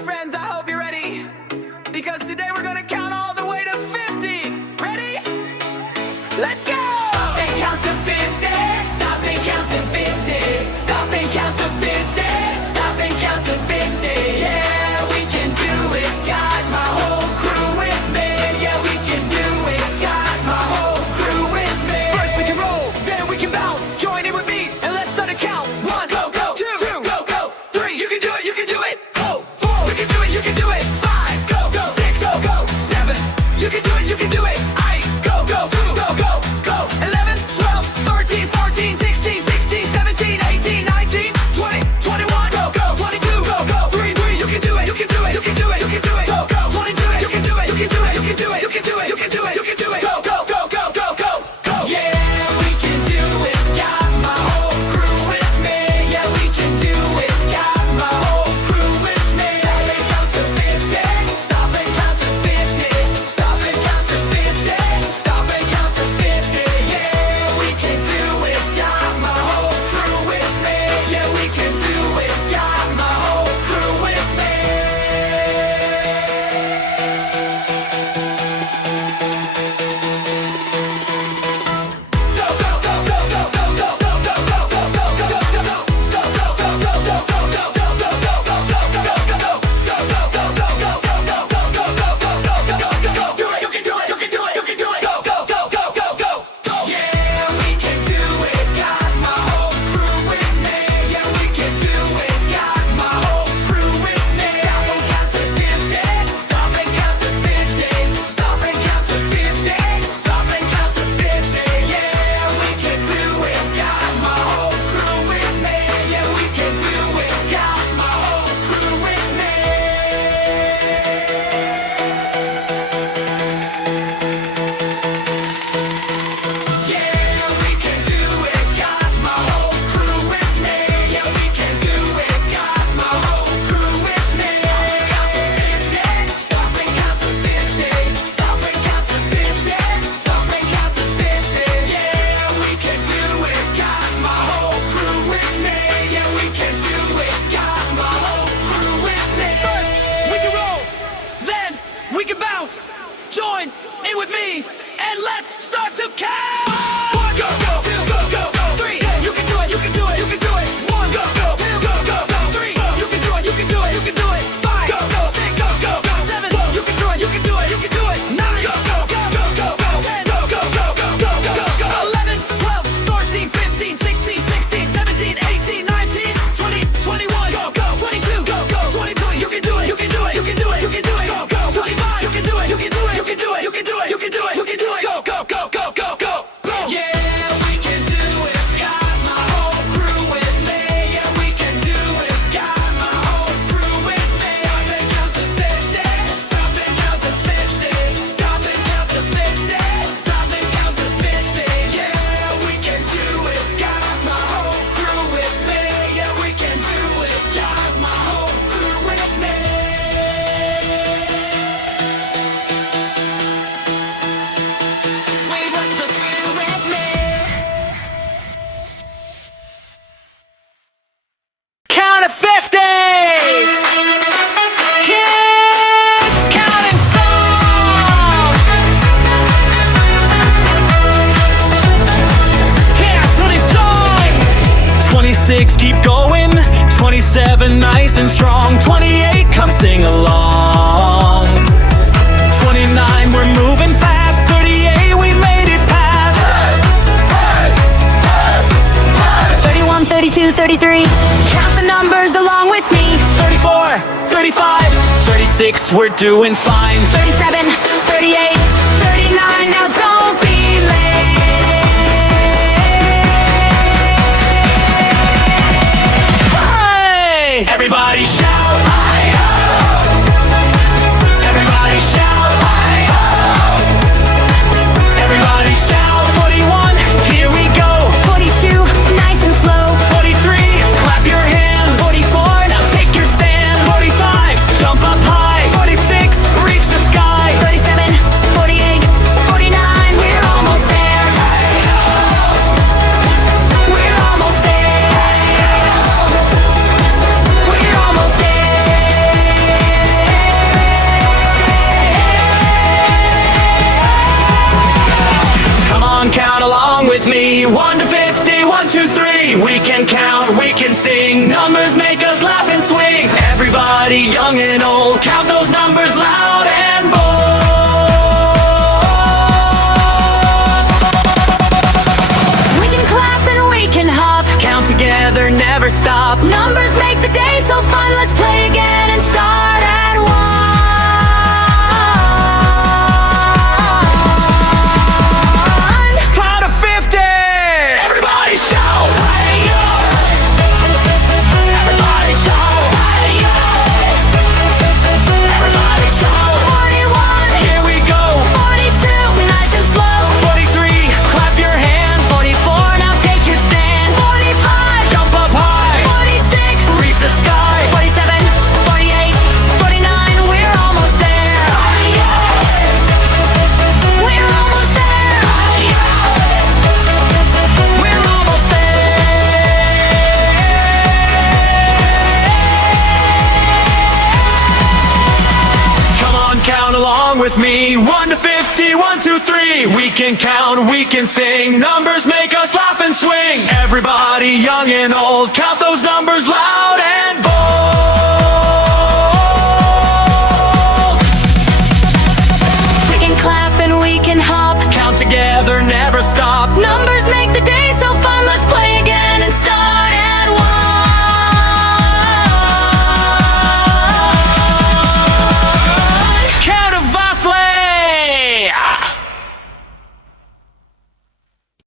Alright friends, I hope you're ready, because today we're gonna count all the way to 50. Ready? Let's go! Stop and count to 50. Stop and count to 50. Stop and count to 50. Stop and count to 50. Yeah, we can do it. Got my whole crew with me. Yeah, we can do it. Got my whole crew with me. First we can roll, then we can bounce. Join in with me and let's start to count. 1, go, go, 2, go, go, 3, you can do it, you can do it. 4, we can do it, you can do it. 5, go, go, 6, go, go, 7, you can do it, you can do it. 8, go, go, 2, go, go, go. 11, 12, 13, 14, 16, 16, 17, 18, 19, 20, 21, go, go, 22, go, go, 3, you can do it, you can do it, you can do it, you can do it. Go, go, 22, you can do it, you can do it, you can do it, you can do it, you can do it, you can do it. Go, go, go, go, go, go, go. Yeah, we can do it. Got my whole crew with me. Yeah, we can do it. Got my whole crew with me. Stop and count to 50. Stop and count to 50. Stop and count to 50. Stop and count to 50. Yeah, we can do it. Got my whole crew with me. Yeah, we can do it. Got my whole crew with me. Go, go, go, go, go, go, go, go, go, go, go, go, go, go, go. Join in with me and let's start to count. 1, go, go, 2, go, go, go, 3, you can do it, you can do it, you can do it. 1, go, go, 2, go, go, go, 3, you can do it, you can do it, you can do it. 5, go, go, 6, go, go, go, 7, you can do it, you can do it, you can do it. 9, go, go, go, go, go, go, 10, go, go, go, go, go, go, go. 11, 12, 14, 15, 16, 16, 17, 18, 19, 20, 21, go, go, 22, go, go, 22, you can do it, you can do it, you can do it, you can do it. Go, go, 25, you can do it, you can do it, you can do it, you can do it, you can do it, you can do it. Go, go, go, go, go, go, go. Yeah, we can do it. Got my whole crew with me. Yeah, we can do it. Got my whole crew with me. Stop and count to 50. Stop and count to 50. Stop and count to 50. Stop and count to 50. Yeah, we can do it. Got my whole crew with me. Yeah, we can do it. Got my whole crew with me. We want the crew with me. Count to 50. Kids counting song. Yeah, 20 song. 26, keep going. 27, nice and strong. 28, come sing along. 29, we're moving fast. 38, we made it past. 31, 32, 33. Count the numbers along with me. 34, 35, 36, we're doing fine. 37, 38, 39. Now don't be late. Hey! Everybody shout, hi-ho! Everybody shout, hi-ho! Everybody shout, 41, here we go. 42, nice and slow. 43, clap your hands. 44, now take your stand. 45, jump up high. 46, reach the sky. 37, 48, 49. We're almost there. We're almost there. We're Everybody young and old, count those numbers loud and bold. We can clap and we can hop, Count together, never stop. numbers make the day so fun. Let's play again and start at one. Count to 50. Everybody shout, hey-yo. Everybody shout, hey-yo. Everybody shout. 41, Here we go. 42, nice and slow. 43, clap your hands. 44, now take your stand. 45, Jump up high, 46, reach the sky. 47, 48, 49, we're almost there. We're almost there. We're almost there. Come on, count along with me. 1 to 50, 1, 2, 3. We can count, we can sing. Numbers make us laugh and swing. Everybody young and old, count those numbers loud.